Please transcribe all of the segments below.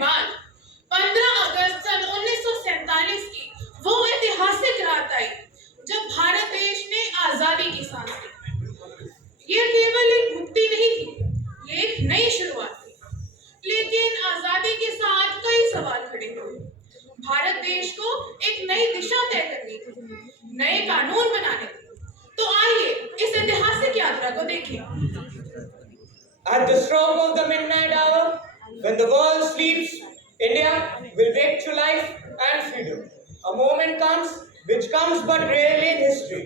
बाद 15 अगस्त सन 1947 की वो ऐतिहासिक रात आई जब भारत देश ने आजादी की सांस ली। ये केवल एक मुक्ति नहीं थी, ये एक नई शुरुआत थी। लेकिन आजादी के साथ कई सवाल खड़े हुए। भारत देश को एक नई दिशा तय करनी थी, नए कानून बनाने थे। तो आइए इस ऐतिहासिक यात्रा को देखें। At the stroke of the midnight hour, when the world sleeps, India will wake to life and freedom. A moment comes which comes but rarely in history,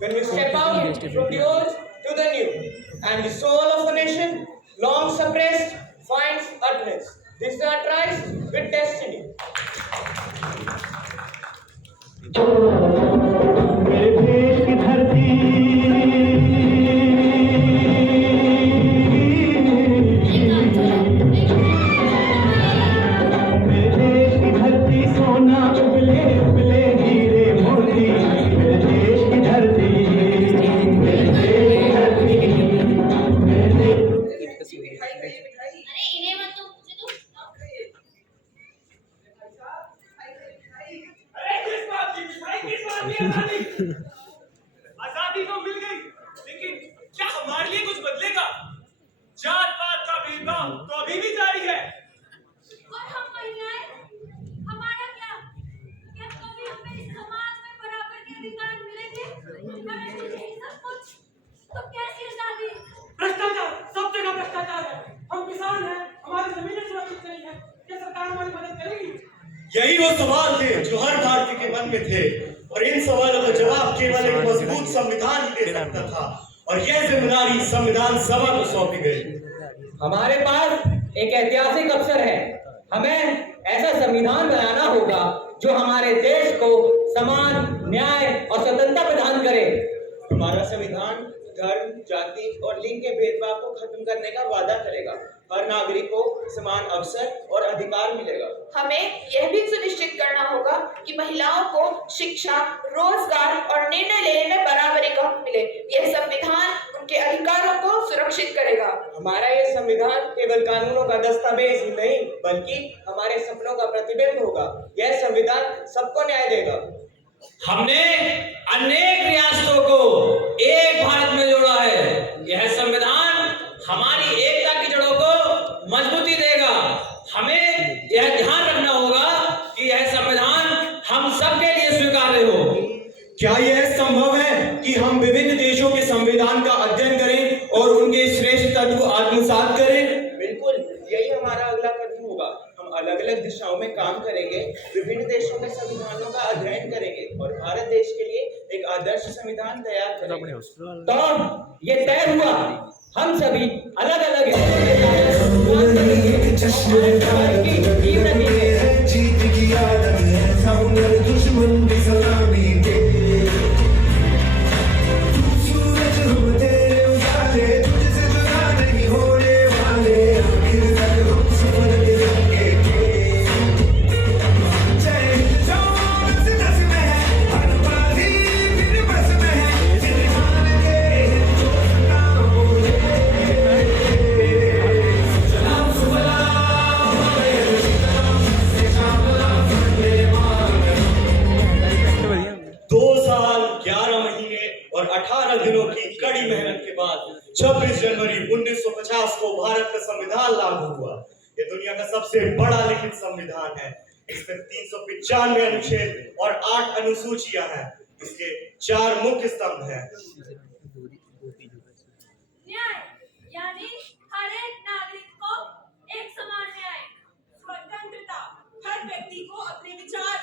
when we step out from the old to the new, and the soul of a nation, long suppressed, finds utterance. This start rise with destiny. मेरे देश की धरती सोना उबले उबले हीरे मोती, मेरे देश की धरती, मेरे देश की धरती, मेरे अरे इन्हें मत तो मुझे तो आजादी तो मिल गई, लेकिन क्या हमारे लिए कुछ बदलेगा? जात पात का भेदभाव तो अभी भी जारी है। और हम महिलाएं, हमारा क्या? क्या कभी हमें इस समाज में बराबर के अधिकार मिलेंगे? अगर यही सब कुछ, तो कैसी आजादी? भ्रष्टाचार, सब जगह भ्रष्टाचार है। हम किसान हैं, हमारी जमीनें सुरक्षित नहीं है। क्या सरकार हमारी मदद करेगी? यही वो सवाल थे जो हर भारतीय के मन में थे, और इन सवालों का जवाब केवल एक मजबूत संविधान ही दे सकता था। और यह जिम्मेदारी संविधान सभा को सौंपी गई। हमारे पास एक ऐतिहासिक अवसर है। हमें ऐसा संविधान बनाना होगा जो हमारे देश को समान, न्याय और स्वतंत्रता प्रदान करे। हमारा संविधान धर्म, जाति और लिंग के भेदभाव को खत्म करने का वादा करेगा। हर नागरिक को समान अवसर और अधिकार मिलेगा। हमें यह भी सुनिश्चित करना होगा कि महिलाओं को शिक्षा, रोजगार और निर्णय लेने में बराबरी का हक मिले। यह संविधान उनके अधिकारों को सुरक्षित करेगा। हमारा यह संविधान केवल कानूनों का दस्तावेज ही नहीं, बल्कि हमारे सपनों का प्रतिबिंब होगा। यह संविधान सबको न्याय देगा। हमने अनेक रियासतों को एक भारत में जोड़ा है। यह संविधान हमारी एकता की जड़ों को मजबूती देगा। हमें यह ध्यान रखना होगा कि यह संविधान हम सबके लिए स्वीकार्य हो। क्या यह संभव है कि हम विभिन्न देशों के संविधान का अध्ययन करें और उनके श्रेष्ठ तत्व आत्मसात करें? बिल्कुल, यही हमारा अगला कदम होगा। हम अलग अलग दिशाओं में काम करेंगे, विभिन्न देशों के संविधानों का अध्ययन करेंगे और भारत देश के लिए एक आदर्श संविधान तैयार करेंगे। तो ये तय हुआ, हम सभी अलग अलग जीत की आदत है, सामने दुश्मन भी सलामी दे। तू सूरज हम तेरे उजाले, तुझसे जुदा नहीं होने वाले, आखिर तक हम सफर दिलाएंगे। जय जोर से दस में है, हर बाजी फिर बस में है, सिरहान के दोस्ता बोले। सलाम सुबलाम से शामला फंडे मार। 2 साल 11 महीने और 18 दिनों की कड़ी मेहनत के बाद 26 जनवरी 1950 को भारत का संविधान लागू हुआ। ये दुनिया का सबसे बड़ा लिखित संविधान है। इसमें 395 अनुच्छेद और 8 अनुसूचियां हैं। इसके 4 मुख्य स्तंभ हैं। न्याय, यानी हर एक नागरिक को एक समान न्याय। स्वतंत्रता, हर व्यक्ति को अपने विचार